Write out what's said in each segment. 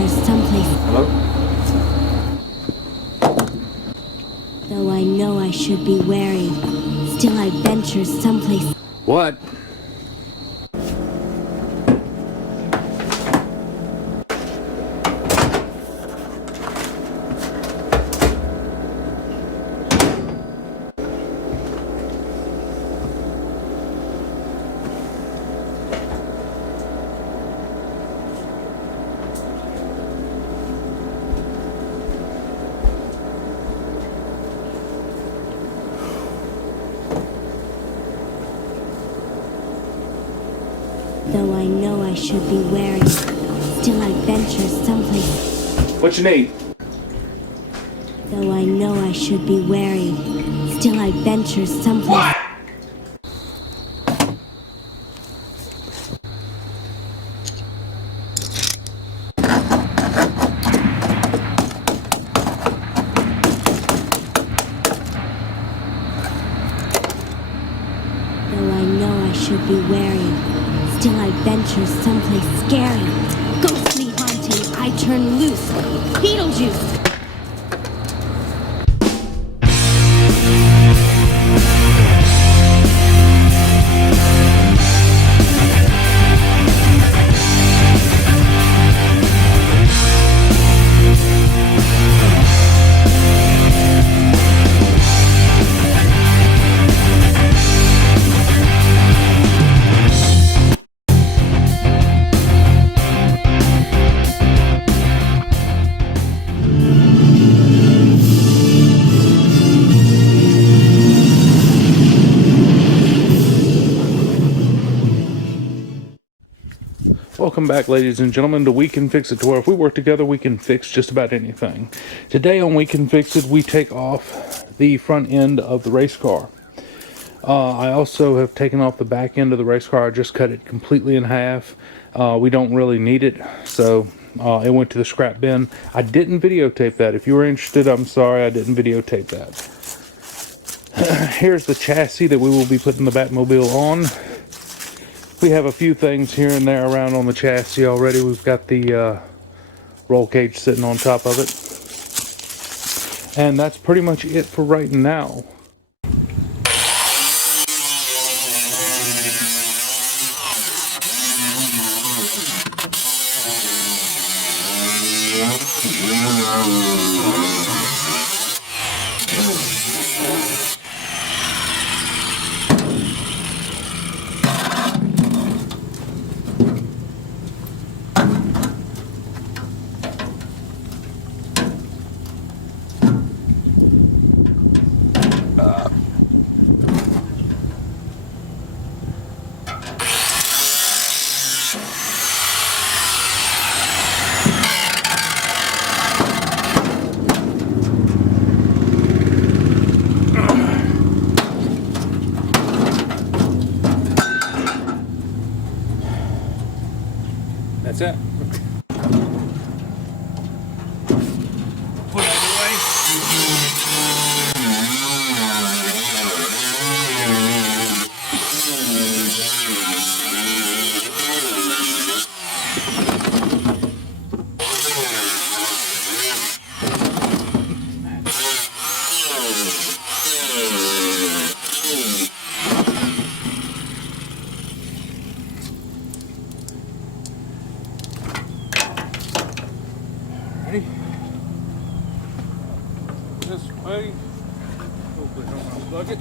venture someplace. Hello? Though I know I should be wary, still I venture someplace. What? Though I know I should be wary, still I venture someplace. What you need? Though I know I should be wary, still I venture someplace. What? Though I know I should be wary, still I venture someplace scary. Ghostly haunting, I turn loose. Beetlejuice! Welcome back, ladies and gentlemen, to We Can Fix It, to where if we work together, we can fix just about anything. Today on We Can Fix It, we take off the front end of the race car. I also have taken off the back end of the race car. I just cut it completely in half. We don't really need it, so it went to the scrap bin. I didn't videotape that. If you were interested, I'm sorry I didn't videotape that. Here's the chassis that we will be putting the Batmobile on. We have a few things here and there around on the chassis already. We've got the roll cage sitting on top of it. And that's pretty much it for right now. That's it. Put it away. Ready? This way. Hopefully I don't unplug it.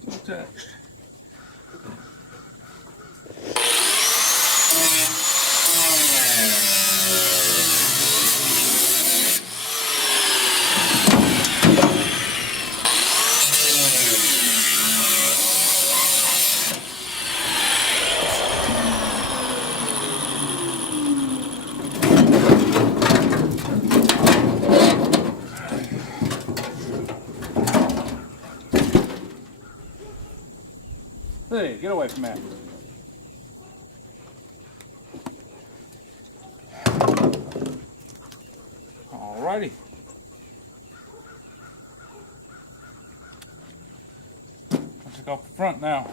Still attached. Hey, get away from that. Alrighty. I'll take off the front now.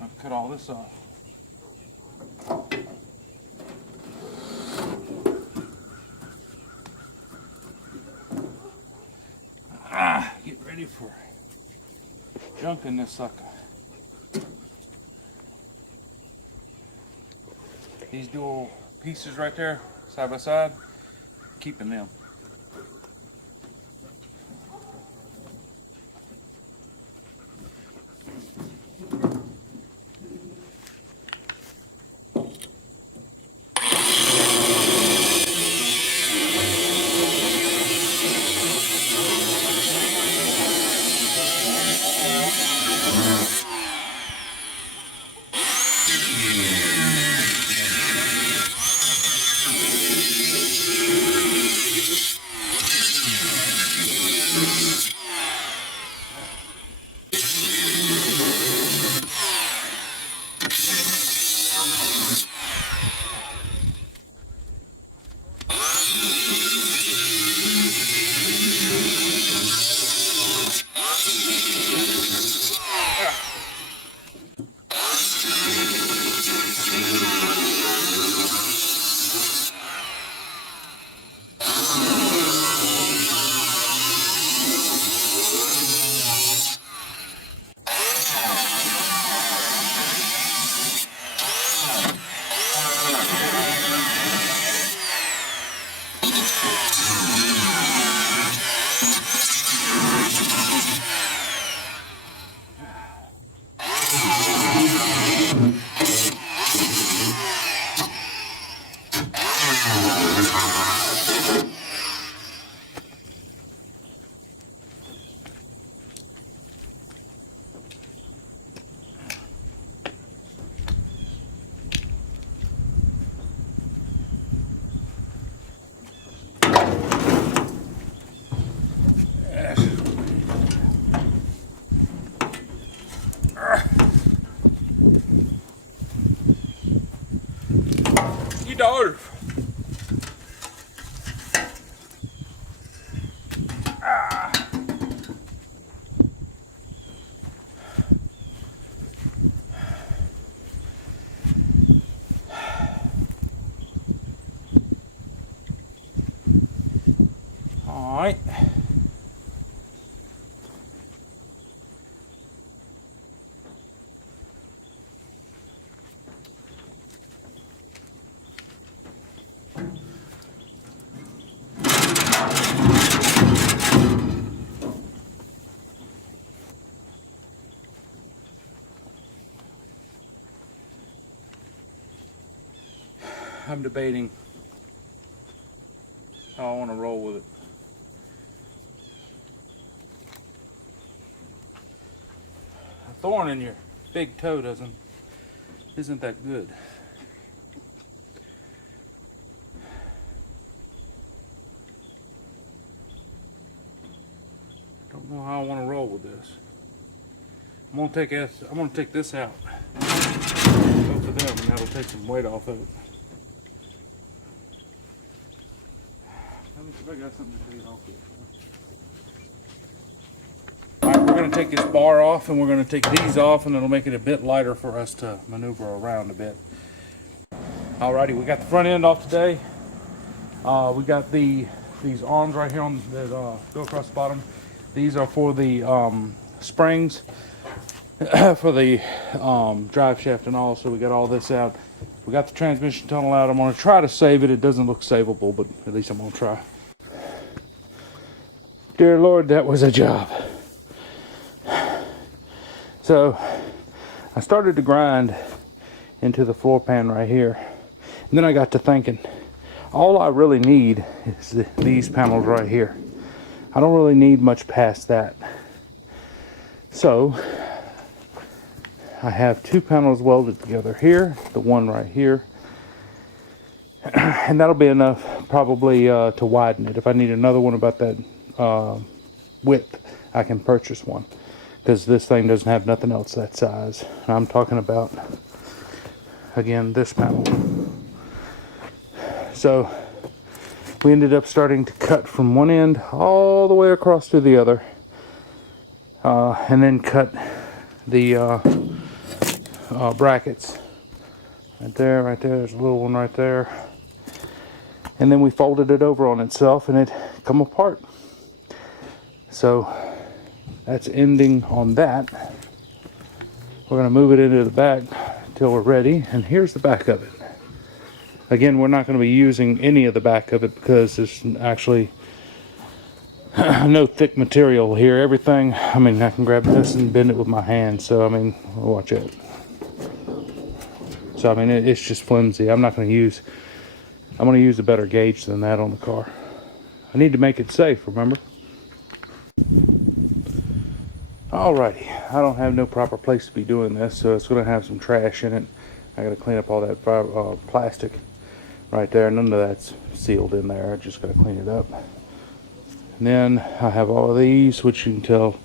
I'll cut all this off. Get ready for junk in this sucker. These dual pieces right there, side by side, keeping them. Dove. All right. I'm debating how I want to roll with it. A thorn in your big toe isn't that good. Don't know how I want to roll with this. I'm gonna take this out. Both of them, and that'll take some weight off of it. Let me see if I got something to take off here. Alright, we're going to take this bar off and we're going to take these off, and it'll make it a bit lighter for us to maneuver around a bit. Alrighty, we got the front end off today. We got these arms right here that go across the bottom. These are for the springs for the drive shaft and all, so we got all this out. We got the transmission tunnel out. I'm going to try to save it. It doesn't look savable, but at least I'm going to try. Dear Lord, that was a job. So I started to grind into the floor pan right here. And then I got to thinking, all I really need is these panels right here. I don't really need much past that. So I have two panels welded together here, the one right here. And that'll be enough probably to widen it. If I need another one about that width, I can purchase one. Because this thing doesn't have nothing else that size. And I'm talking about, again, this panel. So we ended up starting to cut from one end all the way across to the other. And then cut the brackets. Right there, there's a little one right there. And then we folded it over on itself and it come apart. So that's ending on that. We're going to move it into the back until we're ready. And here's the back of it. Again, we're not going to be using any of the back of it because there's actually no thick material here. Everything, I mean, I can grab this and bend it with my hand. So, I mean, watch it. So, I mean, it's just flimsy. I'm going to use a better gauge than that on the car. I need to make it safe, remember? Alrighty, I don't have no proper place to be doing this, so it's going to have some trash in it. I got to clean up all that plastic right there. None of that's sealed in there. I just got to clean it up. And then I have all of these, which you can tell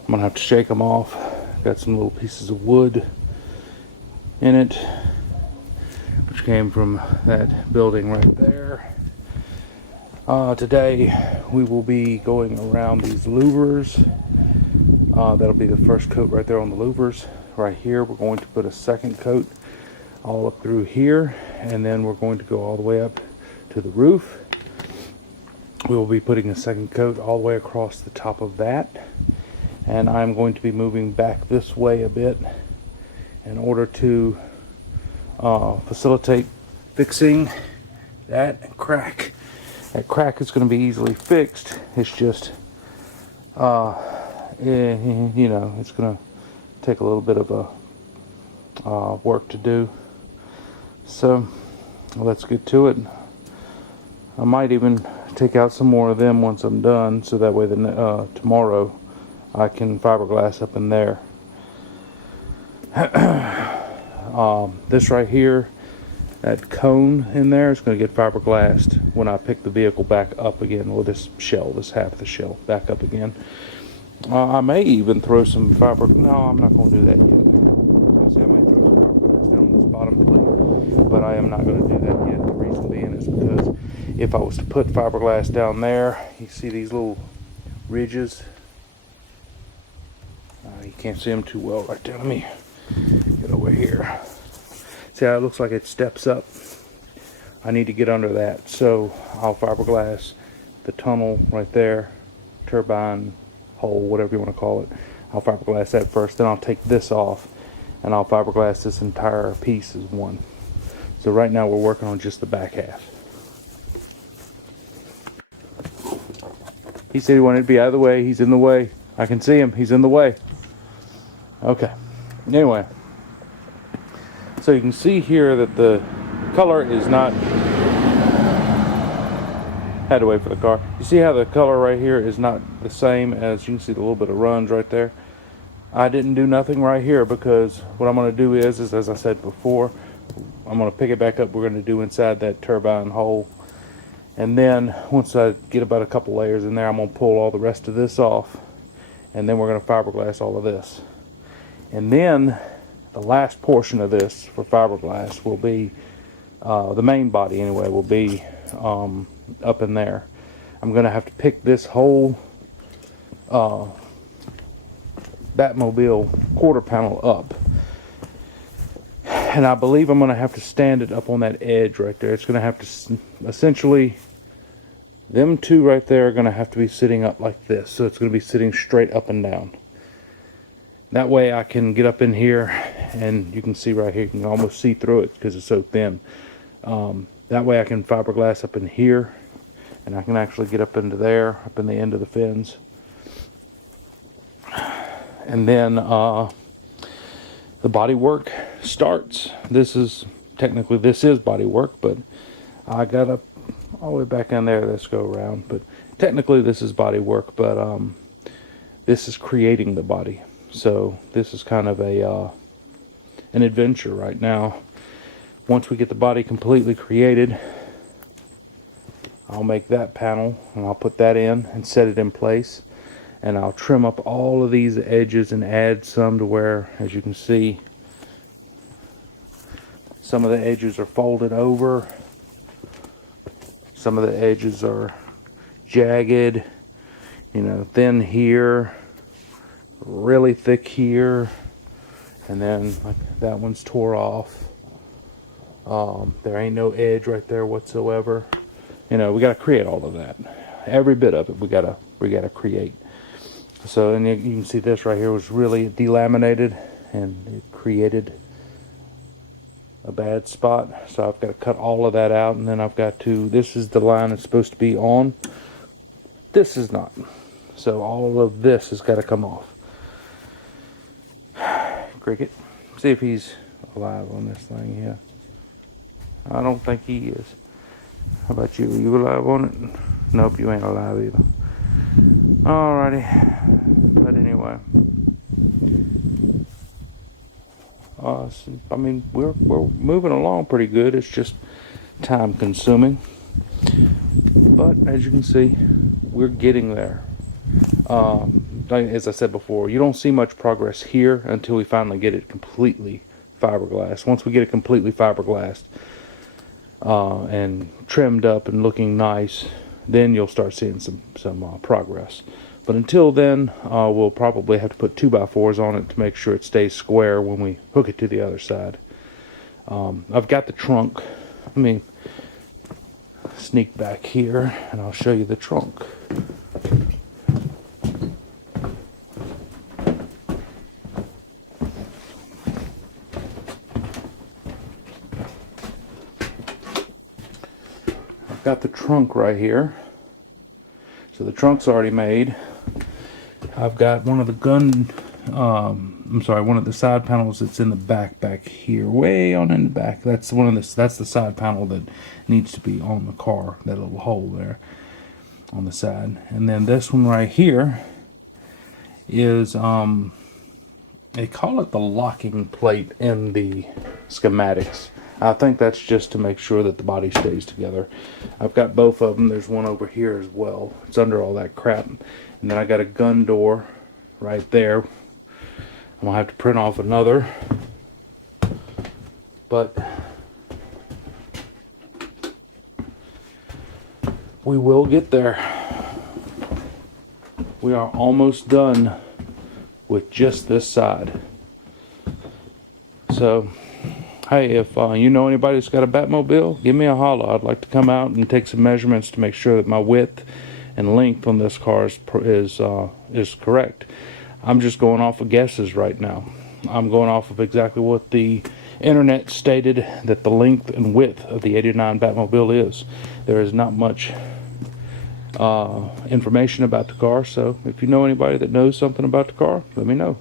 I'm going to have to shake them off. Got some little pieces of wood in it, which came from that building right there. Today we will be going around these louvers. That'll be the first coat right there on the louvers. Right here we're going to put a second coat all up through here, and then we're going to go all the way up to the roof. We will be putting a second coat all the way across the top of that, and I'm going to be moving back this way a bit in order to facilitate fixing that crack. That crack is going to be easily fixed. It's just you know, it's going to take a little bit of a work to do. So let's get to it. I might even take out some more of them once I'm done, so that way tomorrow I can fiberglass up in there. This right here, that cone in there, is going to get fiberglassed when I pick the vehicle back up again, or this half of the shell back up again. I may even throw some no, I'm not going to do that yet. I was going to say I may throw some fiberglass down on this bottom plate, but I am not going to do that yet. The reason being is because if I was to put fiberglass down there, you see these little ridges? You can't see them too well right there. Let me get over here. See how it looks like it steps up? I need to get under that, so I'll fiberglass the tunnel right there, turbine hole, whatever you want to call it. I'll fiberglass that first, then I'll take this off and I'll fiberglass this entire piece as one. So right now we're working on just the back half. He said he wanted to be out of the way. He's in the way. I can see him. He's in the way. Okay. Anyway, so you can see here that the color is not, had to wait for the car. You see how the color right here is not the same as, you can see the little bit of runs right there. I didn't do nothing right here because what I'm going to do is as I said before, I'm going to pick it back up. We're going to do inside that turbine hole, and then once I get about a couple layers in there, I'm going to pull all the rest of this off, and then we're going to fiberglass all of this. And then the last portion of this for fiberglass will be the main body anyway, will be up in there. I'm gonna have to pick this whole Batmobile quarter panel up, and I believe I'm gonna have to stand it up on that edge right there. It's gonna have to essentially, them two right there are gonna have to be sitting up like this, so it's gonna be sitting straight up and down. That way I can get up in here, and you can see right here, you can almost see through it because it's so thin. That way I can fiberglass up in here, and I can actually get up into there, up in the end of the fins. And then the body work starts. This is body work, but I got up all the way back in there. Let's go around, but technically this is body work, but this is creating the body. So this is kind of an adventure right now. Once we get the body completely created, I'll make that panel and I'll put that in and set it in place, and I'll trim up all of these edges and add some to where, as you can see, some of the edges are folded over, some of the edges are jagged, you know, thin here, really thick here, and then like that one's tore off. There ain't no edge right there whatsoever. You know, we got to create all of that. Every bit of it we gotta create. So, and you can see this right here was really delaminated, and it created a bad spot. So I've got to cut all of that out, and then I've got to, this is the line it's supposed to be on. This is not. So all of this has got to come off. Cricket, see if he's alive on this thing here. I don't think he is. How about you? Are you alive on it? Nope, you ain't alive either. Alrighty. But anyway. I mean, we're moving along pretty good. It's just time consuming. But as you can see, we're getting there. As I said before, you don't see much progress here until we finally get it completely fiberglassed. Once we get it completely fiberglassed and trimmed up and looking nice, then you'll start seeing some progress. But until then, we'll probably have to put 2x4s on it to make sure it stays square when we hook it to the other side. I've got the trunk. Let me sneak back here and I'll show you the trunk. I've got the trunk right here. So the trunk's already made. I've got one of the one of the side panels that's in the back here, way on in the back. That's the side panel that needs to be on the car, that little hole there on the side. And then this one right here is they call it the locking plate in the schematics. I think that's just to make sure that the body stays together. I've got both of them. There's one over here as well. It's under all that crap. And then I got a gun door right there. I'm gonna have to print off another. But we will get there. We are almost done with just this side. So, hey, if you know anybody that's got a Batmobile, give me a holler. I'd like to come out and take some measurements to make sure that my width and length on this car is correct. I'm just going off of guesses right now. I'm going off of exactly what the internet stated that the length and width of the '89 Batmobile is. There is not much information about the car, so if you know anybody that knows something about the car, let me know.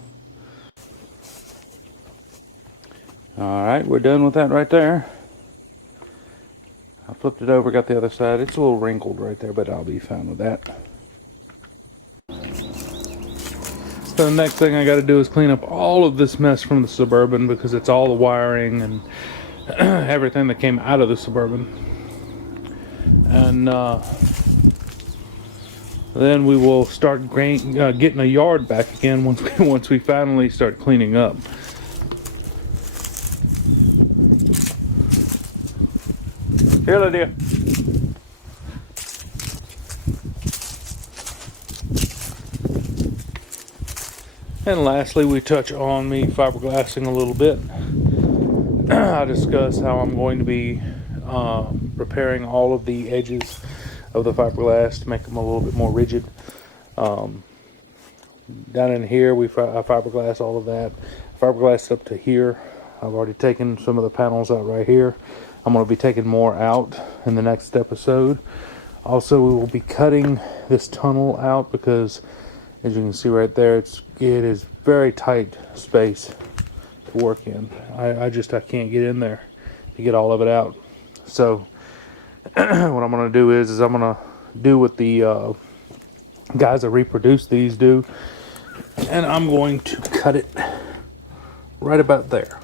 Alright, we're done with that right there. I flipped it over, got the other side. It's a little wrinkled right there, but I'll be fine with that. So the next thing I got to do is clean up all of this mess from the Suburban, because it's all the wiring and everything that came out of the Suburban. And then we will start getting a yard back again once we finally start cleaning up. Here, Lydia. And lastly, we touch on me fiberglassing a little bit. I discuss how I'm going to be repairing all of the edges of the fiberglass to make them a little bit more rigid. Down in here, I fiberglass all of that. Fiberglass up to here. I've already taken some of the panels out right here. I'm going to be taking more out in the next episode. Also, we will be cutting this tunnel out because, as you can see right there, it is very tight space to work in. I can't get in there to get all of it out. So what I'm going to do is I'm going to do what the guys that reproduce these do, and I'm going to cut it right about there,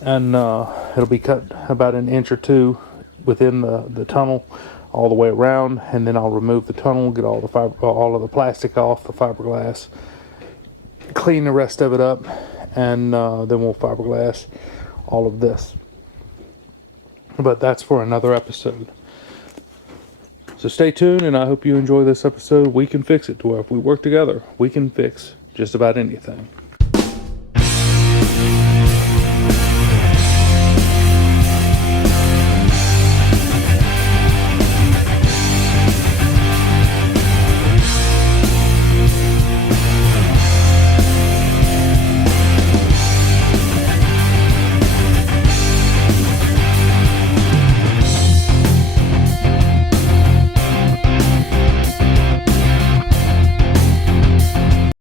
and it'll be cut about an inch or two within the tunnel all the way around, and then I'll remove the tunnel, get all of the plastic off, the fiberglass, clean the rest of it up, and then we'll fiberglass all of this. But that's for another episode. So stay tuned, and I hope you enjoy this episode. We can fix it to where if we work together, we can fix just about anything.